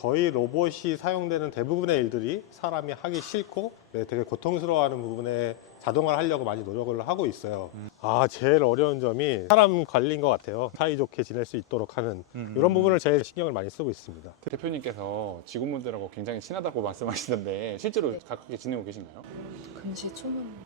거의 로봇이 사용되는 대부분의 일들이 사람이 하기 싫고 네, 되게 고통스러워하는 부분에 자동화를 하려고 많이 노력을 하고 있어요. 아 제일 어려운 점이 사람 관리인 것 같아요. 사이좋게 지낼 수 있도록 하는 음. 이런 부분을 제일 신경을 많이 쓰고 있습니다. 대표님께서 직원분들하고 굉장히 친하다고 말씀하시던데 실제로 가깝게 지내고 계신가요? 금시 초문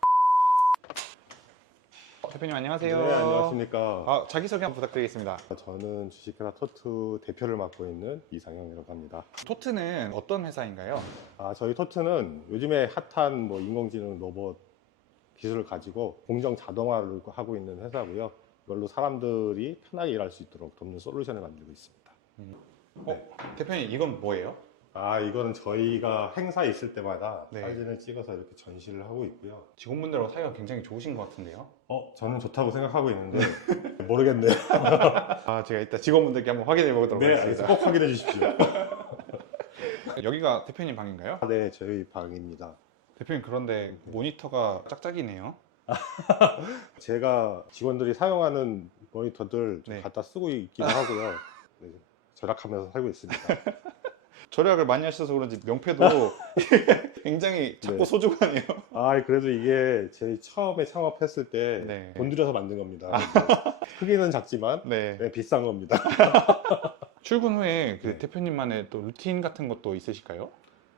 대표님 안녕하세요. 네 안녕하십니까. 아, 자기소개 한번 부탁드리겠습니다. 저는 주식회사 토트 대표를 맡고 있는 이상형이라고 합니다. 토트는 어떤 회사인가요? 아, 저희 토트는 요즘에 핫한 뭐 인공지능 로봇 기술을 가지고 공정 자동화를 하고 있는 회사고요. 이걸로 사람들이 편하게 일할 수 있도록 돕는 솔루션을 만들고 있습니다. 어, 대표님 이건 뭐예요? 아, 이거는 저희가 행사 있을 때마다 네. 사진을 찍어서 이렇게 전시를 하고 있고요. 직원분들하고 사이가 굉장히 좋으신 것 같은데요. 어, 저는 좋다고 생각하고 있는데 모르겠네요. 아, 제가 이따 직원분들께 한번 확인해 보도록 네, 하겠습니다. 꼭 확인해 주십시오. 여기가 대표님 방인가요? 아, 네, 저희 방입니다. 대표님 그런데 모니터가 짝짝이네요. 제가 직원들이 사용하는 모니터들 좀 네. 갖다 쓰고 있기도 하고요. 네, 절약하면서 살고 있습니다. 절약을 많이 하셔서 그런지 명패도 굉장히 작고 네. 소중하네요. 아, 그래도 이게 제 처음에 창업했을 때 네. 돈 들여서 만든 겁니다. 크기는 작지만 네. 네, 비싼 겁니다. 출근 후에 그 네. 대표님만의 또 루틴 같은 것도 있으실까요?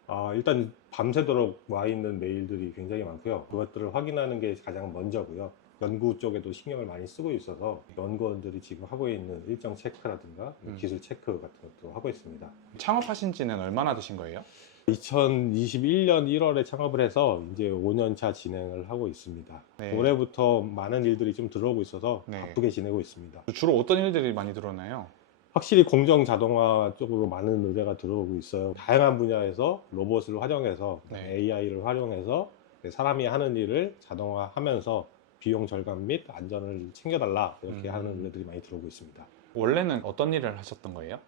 아, 일단 밤새도록 와 있는 메일들이 굉장히 많고요. 그것들을 확인하는 게 가장 먼저고요. 연구 쪽에도 신경을 많이 쓰고 있어서 연구원들이 지금 하고 있는 일정 체크라든가 음. 기술 체크 같은 것도 하고 있습니다. 창업하신 지는 얼마나 되신 거예요? 2021년 1월에 창업을 해서 이제 5년차 진행을 하고 있습니다. 네. 올해부터 많은 일들이 좀 들어오고 있어서 네. 바쁘게 지내고 있습니다. 주로 어떤 일들이 많이 들어오나요? 확실히 공정 자동화 쪽으로 많은 의뢰가 들어오고 있어요. 다양한 분야에서 로봇을 활용해서 네. AI를 활용해서 사람이 하는 일을 자동화하면서 비용 절감 및 안전을 챙겨달라 이렇게 음. 하는 의뢰들이 많이 들어오고 있습니다. 원래는 어떤 일을 하셨던 거예요?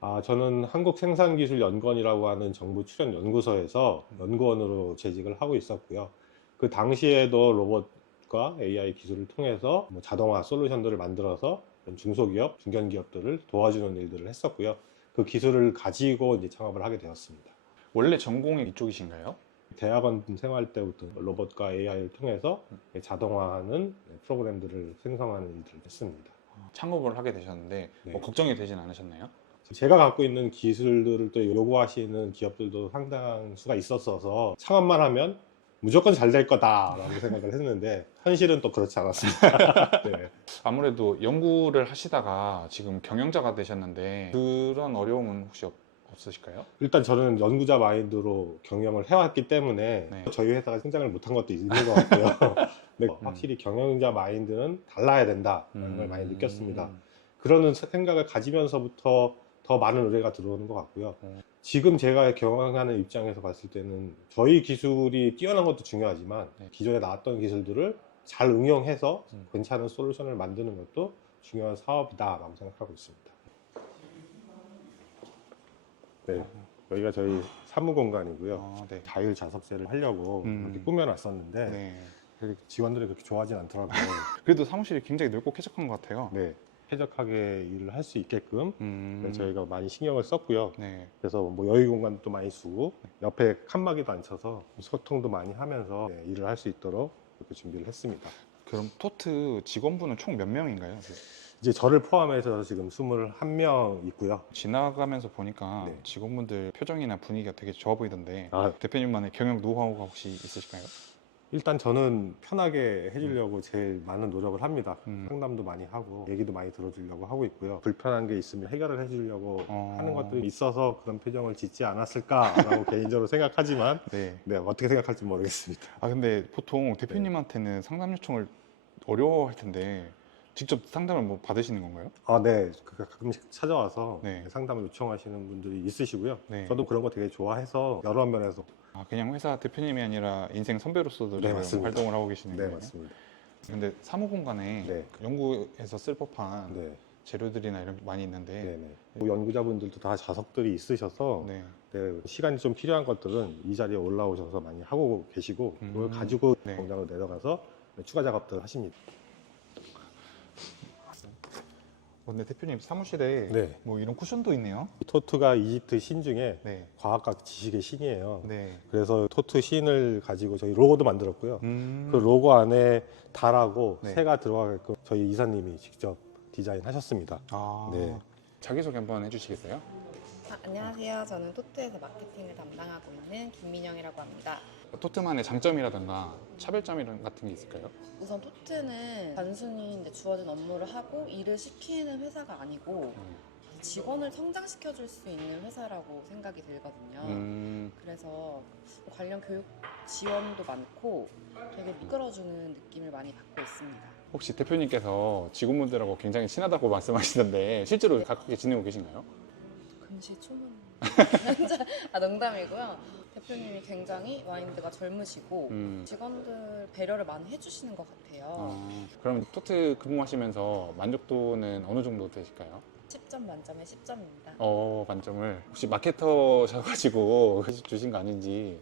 아, 저는 한국생산기술연구원이라고 하는 정부 출연 연구소에서 연구원으로 재직을 하고 있었고요. 그 당시에도 로봇과 AI 기술을 통해서 뭐 자동화 솔루션들을 만들어서 중소기업, 중견기업들을 도와주는 일들을 했었고요. 그 기술을 가지고 이제 창업을 하게 되었습니다. 원래 전공이 이쪽이신가요? 대학원 생활 때부터 로봇과 AI를 통해서 자동화하는 프로그램들을 생성하는 일들을 했습니다. 창업을 하게 되셨는데 네. 뭐 걱정이 되진 않으셨나요? 제가 갖고 있는 기술들을 또 요구하시는 기업들도 상당한 수가 있었어서 창업만 하면 무조건 잘 될 거다라고 생각을 했는데 현실은 또 그렇지 않았습니다. 네. 아무래도 연구를 하시다가 지금 경영자가 되셨는데 그런 어려움은 혹시 없, 없으실까요? 일단 저는 연구자 마인드로 경영을 해왔기 때문에 네. 저희 회사가 성장을 못한 것도 있는 것 같고요. 네, 음. 확실히 경영자 마인드는 달라야 된다는 걸 많이 음. 느꼈습니다. 그러는 생각을 가지면서부터 더 많은 의뢰가 들어오는 것 같고요. 음. 지금 제가 경영하는 입장에서 봤을 때는 저희 기술이 뛰어난 것도 중요하지만 네. 기존에 나왔던 기술들을 잘 응용해서 음. 괜찮은 솔루션을 만드는 것도 중요한 사업이다라고 생각하고 있습니다. 네, 여기가 저희 사무 공간이고요. 아, 네. 자율 자습실을 하려고 음. 이렇게 꾸며놨었는데 네. 직원들이 그렇게 좋아하진 않더라고요. 그래도 사무실이 굉장히 넓고 쾌적한 것 같아요. 네, 쾌적하게 일을 할 수 있게끔 음. 저희가 많이 신경을 썼고요. 네. 그래서 뭐 여유 공간도 많이 쓰고 옆에 칸막이도 앉혀서 소통도 많이 하면서 네, 일을 할 수 있도록 이렇게 준비를 했습니다. 그럼 토트 직원분은 총 몇 명인가요? 이제 저를 포함해서 지금 21명 있고요. 지나가면서 보니까 네. 직원분들 표정이나 분위기가 되게 좋아 보이던데 아, 대표님만의 경영 노하우가 혹시 있으실까요? 일단 저는 편하게 해주려고 제일 많은 노력을 합니다. 음. 상담도 많이 하고 얘기도 많이 들어주려고 하고 있고요. 불편한 게 있으면 해결을 해주려고 어. 하는 것들이 있어서 그런 표정을 짓지 않았을까라고 개인적으로 생각하지만 네. 네, 어떻게 생각할지 모르겠습니다. 아 근데 보통 대표님한테는 상담 요청을 어려워할 텐데 직접 상담을 뭐 받으시는 건가요? 아, 네. 그 가끔씩 찾아와서 네. 상담을 요청하시는 분들이 있으시고요. 네. 저도 그런 거 되게 좋아해서 여러 면에서 아 그냥 회사 대표님이 아니라 인생 선배로서도 네, 지금 맞습니다. 활동을 하고 계시는 네, 거예요? 맞습니다. 근데 사무 공간에 네. 그 연구에서 쓸 법한 네. 재료들이나 이런 게 많이 있는데 네, 네. 뭐 연구자분들도 다 자석들이 있으셔서 네. 네, 시간이 좀 필요한 것들은 이 자리에 올라오셔서 많이 하고 계시고 그걸 음. 가지고 네. 공장으로 내려가서 추가 작업들 하십니다. 근데 대표님 사무실에 네. 뭐 이런 쿠션도 있네요. 토트가 이집트 신 중에 네. 과학과 지식의 신이에요. 네. 그래서 토트 신을 가지고 저희 로고도 만들었고요. 음. 그 로고 안에 달하고 네. 새가 들어가게끔 저희 이사님이 직접 디자인하셨습니다. 아. 네. 자기소개 한번 해주시겠어요? 아, 안녕하세요. 저는 토트에서 마케팅을 담당하고 있는 김민영이라고 합니다. 토트만의 장점이라든가 차별점 이런 같은 게 있을까요? 우선 토트는 단순히 이제 주어진 업무를 하고 일을 시키는 회사가 아니고 직원을 성장시켜줄 수 있는 회사라고 생각이 들거든요. 음. 그래서 관련 교육 지원도 많고 되게 이끌어주는 느낌을 많이 받고 있습니다. 혹시 대표님께서 직원분들하고 굉장히 친하다고 말씀하시던데 실제로 가깝게 지내고 계신가요? 금시초문. 아 농담이고요. 대표님이 굉장히 마인드가 젊으시고 음. 직원들 배려를 많이 해주시는 것 같아요. 어, 그럼 토트 근무하시면서 만족도는 어느 정도 되실까요? 10점 만점에 10점입니다. 어, 만점을 혹시 마케터셔가지고 주신 거 아닌지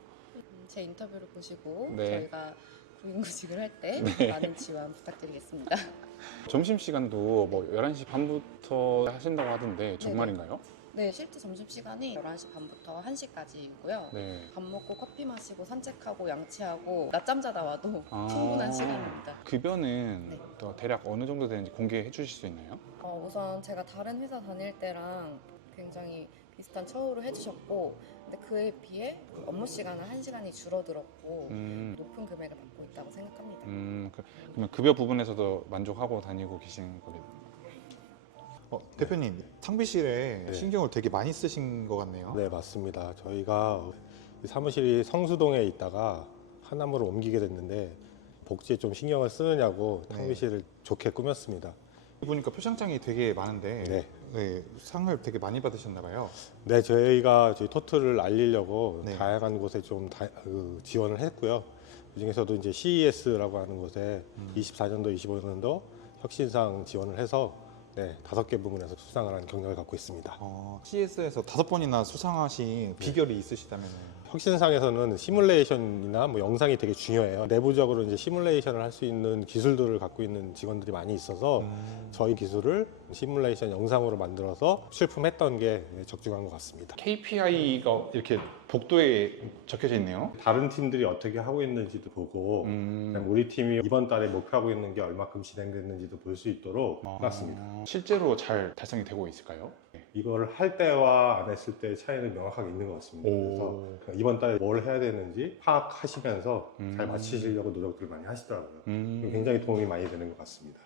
제 인터뷰를 보시고 네. 저희가 구인구직을 할때 네. 많은 지원 부탁드리겠습니다. 점심시간도 뭐 11시 반부터 하신다고 하던데 정말인가요? 네, 실제 점심시간이 11시 반부터 1시까지이고요. 네. 밥 먹고 커피 마시고 산책하고 양치하고 낮잠 자다 와도 아. 충분한 시간입니다. 급여는 네. 또 대략 어느 정도 되는지 공개해 주실 수 있나요? 어, 우선 제가 다른 회사 다닐 때랑 굉장히 비슷한 처우를 해주셨고 근데 그에 비해 그 업무 시간은 1시간이 줄어들었고 음, 높은 금액을 받고 있다고 생각합니다. 음, 그, 그러면 급여 부분에서도 만족하고 다니고 계신 거겠네요. 어, 대표님 탕비실에 네. 신경을 되게 많이 쓰신 것 같네요. 네, 맞습니다. 저희가 이 사무실이 성수동에 있다가 하남으로 옮기게 됐는데 복지에 좀 신경을 쓰느냐고 네. 탕비실을 좋게 꾸몄습니다. 보니까 표창장이 되게 많은데 네. 네, 상을 되게 많이 받으셨나 봐요. 네, 저희가 저희 토트를 알리려고 네. 다양한 곳에 좀 다- 그 지원을 했고요. 그 중에서도 이제 CES라고 하는 곳에 음. 24년도, 25년도 혁신상 지원을 해서 네, 다섯 개 부문에서 수상을 한 경력을 갖고 있습니다. 어, CS에서 다섯 번이나 수상하신 비결이 있으시다면 혁신상에서는 시뮬레이션이나 뭐 영상이 되게 중요해요. 내부적으로 이제 시뮬레이션을 할 수 있는 기술들을 갖고 있는 직원들이 많이 있어서 음, 저희 기술을 시뮬레이션 영상으로 만들어서 출품했던 게 적중한 것 같습니다. KPI가 이렇게 복도에 적혀져 있네요. 다른 팀들이 어떻게 하고 있는지도 보고 음, 우리 팀이 이번 달에 목표하고 있는 게 얼마큼 진행됐는지도 볼 수 있도록 아, 해놨습니다. 실제로 잘 달성이 되고 있을까요? 이걸 할 때와 안 했을 때의 차이는 명확하게 있는 것 같습니다. 오. 그래서 그냥 이번 달에 뭘 해야 되는지 파악하시면서 음. 잘 마치시려고 노력들을 많이 하시더라고요. 음, 굉장히 도움이 많이 되는 것 같습니다.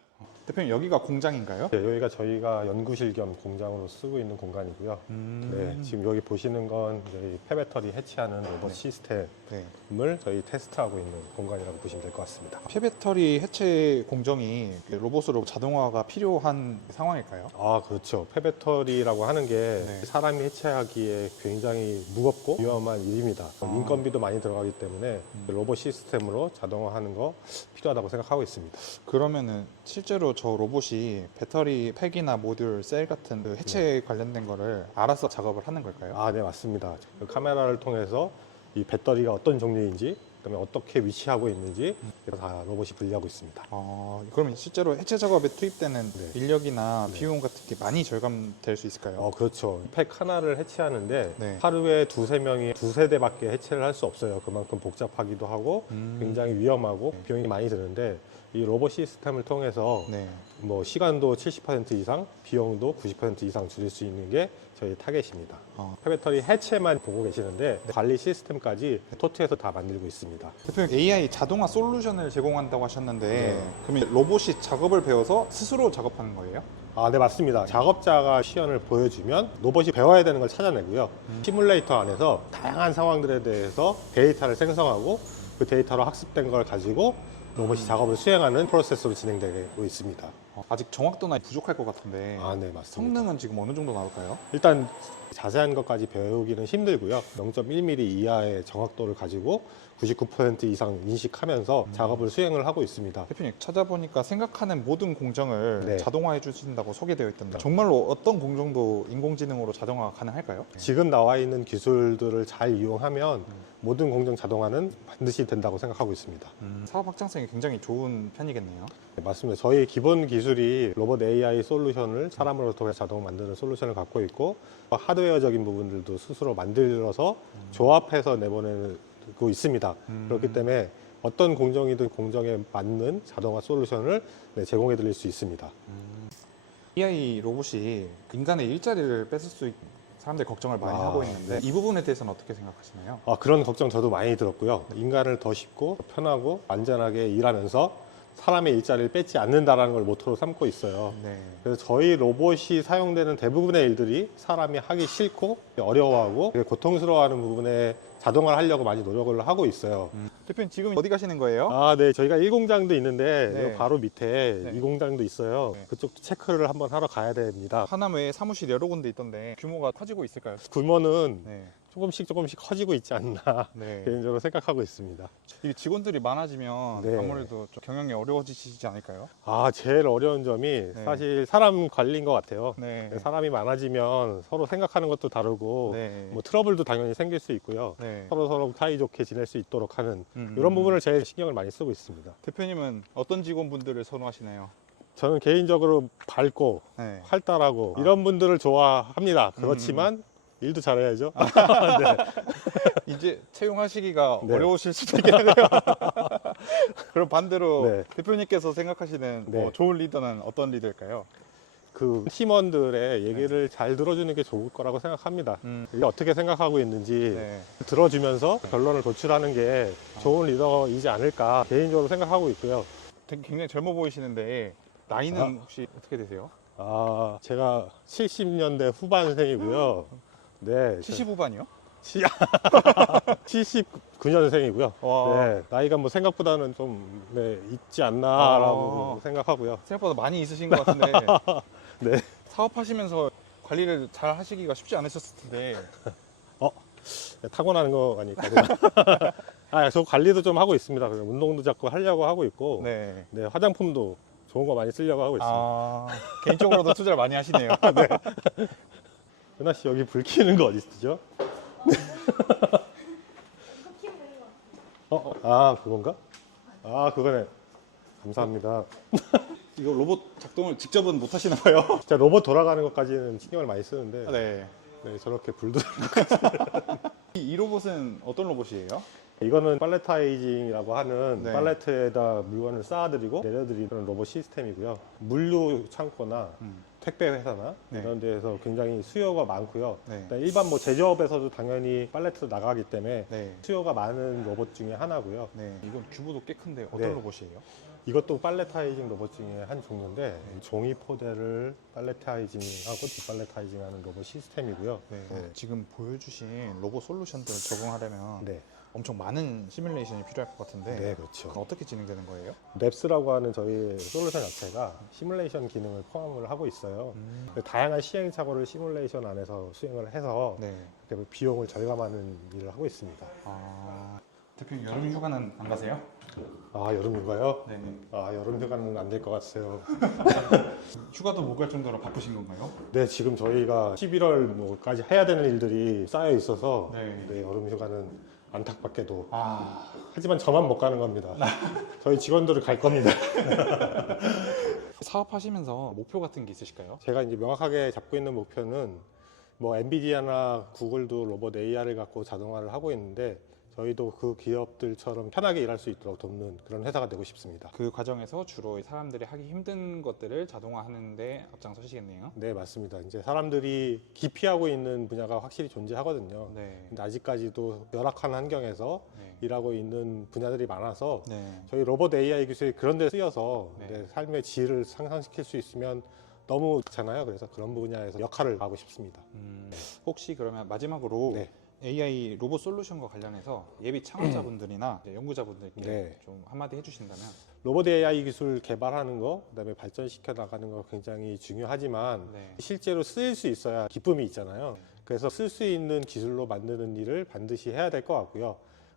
대표님 여기가 공장인가요? 네, 여기가 저희가 연구실 겸 공장으로 쓰고 있는 공간이고요. 음, 네, 지금 여기 보시는 건 저희 폐배터리 해체하는 로봇 네. 시스템을 네. 저희 테스트하고 있는 공간이라고 보시면 될 것 같습니다. 폐배터리 해체 공정이 로봇으로 자동화가 필요한 상황일까요? 아, 그렇죠. 폐배터리라고 하는 게 네. 사람이 해체하기에 굉장히 무겁고 위험한 일입니다. 아. 인건비도 많이 들어가기 때문에 음. 로봇 시스템으로 자동화하는 거 필요하다고 생각하고 있습니다. 그러면은 실제로 저 로봇이 배터리 팩이나 모듈, 셀 같은 그 해체 관련된 거를 알아서 작업을 하는 걸까요? 아, 네, 맞습니다. 그 카메라를 통해서 이 배터리가 어떤 종류인지, 그다음에 어떻게 위치하고 있는지 다 로봇이 분리하고 있습니다. 어, 그러면 실제로 해체 작업에 투입되는 네. 인력이나 네. 비용 같은 게 많이 절감될 수 있을까요? 어, 그렇죠. 팩 하나를 해체하는데 네. 하루에 두세 명이 두세 대밖에 해체를 할 수 없어요. 그만큼 복잡하기도 하고 음, 굉장히 위험하고 네. 비용이 많이 드는데 이 로봇 시스템을 통해서 네. 뭐 시간도 70% 이상, 비용도 90% 이상 줄일 수 있는 게 저희 타겟입니다. 어. 폐배터리 해체만 보고 계시는데 관리 시스템까지 토트에서 다 만들고 있습니다. 대표님 AI 자동화 솔루션을 제공한다고 하셨는데 네. 그러면 로봇이 작업을 배워서 스스로 작업하는 거예요? 아, 네, 맞습니다. 작업자가 시연을 보여주면 로봇이 배워야 되는 걸 찾아내고요. 음. 시뮬레이터 안에서 다양한 상황들에 대해서 데이터를 생성하고 그 데이터로 학습된 걸 가지고 로봇이 음. 작업을 수행하는 프로세스로 진행되고 있습니다. 어, 아직 정확도나 부족할 것 같은데 아, 네, 맞습니다. 성능은 지금 어느 정도 나올까요? 일단 자세한 것까지 배우기는 힘들고요. 0.1mm 이하의 정확도를 가지고 99% 이상 인식하면서 작업을 수행을 하고 있습니다. 대표님 찾아보니까 생각하는 모든 공정을 네. 자동화해 주신다고 소개되어 있던데 정말로 어떤 공정도 인공지능으로 자동화가 가능할까요? 지금 나와 있는 기술들을 잘 이용하면 모든 공정 자동화는 반드시 된다고 생각하고 있습니다. 사업 확장성이 굉장히 좋은 편이겠네요. 네, 맞습니다. 저희 기본 기술이 로봇 AI 솔루션을 사람으로 통해 자동 만드는 솔루션을 갖고 있고 하드웨어적인 부분들도 스스로 만들어서 조합해서 내보내 고 있습니다. 음. 그렇기 때문에 어떤 공정이든 공정에 맞는 자동화 솔루션을 네, 제공해 드릴 수 있습니다. AI 로봇이 인간의 일자리를 뺏을 수 있... 사람들이 걱정을 많이 아, 하고 있는데 이 부분에 대해서는 어떻게 생각하시나요? 아, 그런 걱정 저도 많이 들었고요. 인간을 더 쉽고 편하고 안전하게 일하면서 사람의 일자리를 뺏지 않는다라는 걸 모토로 삼고 있어요. 네. 그래서 저희 로봇이 사용되는 대부분의 일들이 사람이 하기 싫고 어려워하고 고통스러워하는 부분에 자동화를 하려고 많이 노력을 하고 있어요. 대표님 지금 어디 가시는 거예요? 아, 네. 저희가 1공장도 있는데 네. 바로 밑에 네. 2공장도 있어요. 네. 그쪽도 체크를 한번 하러 가야 됩니다. 하남에 사무실 여러 군데 있던데 규모가 커지고 있을까요? 규모는 네. 조금씩 조금씩 커지고 있지 않나 네. 개인적으로 생각하고 있습니다. 이게 직원들이 많아지면 네. 아무래도 좀 경영이 어려워지시지 않을까요? 아, 제일 어려운 점이 사실 사람 관리인 것 같아요. 네. 사람이 많아지면 서로 생각하는 것도 다르고 네. 뭐 트러블도 당연히 생길 수 있고요. 네. 서로 서로 사이좋게 지낼 수 있도록 하는 음, 이런 음. 부분을 제일 신경을 많이 쓰고 있습니다. 대표님은 어떤 직원분들을 선호하시나요? 저는 개인적으로 밝고 네. 활달하고 아. 이런 분들을 좋아합니다. 음, 그렇지만 일도 잘해야죠. 이제 채용하시기가 네. 어려우실 수도 있겠네요. 그럼 반대로 네. 대표님께서 생각하시는 네. 뭐 좋은 리더는 어떤 리더일까요? 그 팀원들의 얘기를 잘 들어주는 게 좋을 거라고 생각합니다. 음, 이게 어떻게 생각하고 있는지 네. 들어주면서 결론을 도출하는 게 좋은 리더이지 않을까 개인적으로 생각하고 있고요. 되게 굉장히 젊어 보이시는데 나이는 아. 혹시 어떻게 되세요? 아, 제가 70년대 후반생이고요. 네. 70 후반이요? 79년생이고요. 와. 네, 나이가 뭐 생각보다는 좀 네, 있지 않나라고 아. 생각하고요. 생각보다 많이 있으신 것 같은데 네. 사업하시면서 관리를 잘 하시기가 쉽지 않으셨을 텐데 네, 타고나는 거 아닐까요? 아, 저 관리도 좀 하고 있습니다. 그래서 운동도 자꾸 하려고 하고 있고, 네. 네. 화장품도 좋은 거 많이 쓰려고 하고 있습니다. 아, 개인적으로도 투자를 많이 하시네요. 은하 씨 여기 불 켜는 거 어디 있죠? 어, 어, 아 그건가? 아 그거네. 감사합니다. 이거 로봇 작동을 직접은 못 하시나 봐요. 진짜 로봇 돌아가는 것까지는 신경을 많이 쓰는데 네. 네, 저렇게 불도 이, 이 로봇은 어떤 로봇이에요? 이거는 팔레타이징이라고 하는 네. 팔레트에다 물건을 쌓아드리고 내려드리는 그런 로봇 시스템이고요. 물류 창고나 음. 택배 회사나 네. 이런 데에서 굉장히 수요가 많고요. 네. 그다음에 일반 뭐 제조업에서도 당연히 팔레트로 나가기 때문에 네. 수요가 많은 로봇 중에 하나고요. 네. 이건 규모도 꽤 큰데 어떤 네. 로봇이에요? 이것도 팔레타이징 로봇 중에 한 종류인데 종이 포대를 팔레타이징하고 디팔레타이징하는 로봇 시스템이고요. 네. 네. 지금 보여주신 로봇 솔루션들을 적용하려면 네, 엄청 많은 시뮬레이션이 필요할 것 같은데 네 그렇죠. 그건 어떻게 진행되는 거예요? 랩스라고 하는 저희 솔루션 자체가 시뮬레이션 기능을 포함을 하고 있어요. 음. 다양한 시행착오를 시뮬레이션 안에서 수행을 해서 네. 이렇게 비용을 절감하는 일을 하고 있습니다. 아, 대표님 여름 휴가는 안 가세요? 아 여름 휴가요? 네. 아 여름 휴가는 안 될 것 같아요. 휴가도 못 갈 정도로 바쁘신 건가요? 네 지금 저희가 11월 뭐까지 해야 되는 일들이 쌓여 있어서 네. 네, 여름 휴가는 안타깝게도 아, 하지만 저만 못 가는 겁니다. 저희 직원들을 갈 겁니다. 사업하시면서 목표 같은 게 있으실까요? 제가 이제 명확하게 잡고 있는 목표는 뭐 엔비디아나 구글도 로봇 AR을 갖고 자동화를 하고 있는데 저희도 그 기업들처럼 편하게 일할 수 있도록 돕는 그런 회사가 되고 싶습니다. 그 과정에서 주로 사람들이 하기 힘든 것들을 자동화하는데 앞장서시겠네요. 네, 맞습니다. 이제 사람들이 기피하고 있는 분야가 확실히 존재하거든요. 네. 근데 아직까지도 열악한 환경에서 네. 일하고 있는 분야들이 많아서 네. 저희 로봇 AI 기술이 그런 데 쓰여서 네. 내 삶의 질을 상상시킬 수 있으면 너무 좋잖아요. 그래서 그런 분야에서 역할을 하고 싶습니다. 음, 혹시 그러면 마지막으로 네. AI 로봇 솔루션과 관련해서 예비 창업자분들이나 이제 연구자분들께 네. 좀 한마디 해주신다면 로봇 AI 기술 개발하는 거, 그다음에 발전시켜 나가는 거 굉장히 중요하지만 네. 실제로 쓰일 수 있어야 기쁨이 있잖아요. 그래서 쓸 수 있는 기술로 만드는 일을 반드시 해야 될 것 같고요.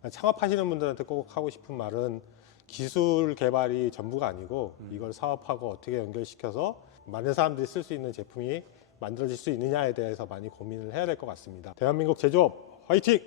창업하시는 분들한테 꼭 하고 싶은 말은 기술 개발이 전부가 아니고 이걸 사업하고 어떻게 연결시켜서 많은 사람들이 쓸 수 있는 제품이 만들어질 수 있느냐에 대해서 많이 고민을 해야 될 것 같습니다. 대한민국 제조업 화이팅!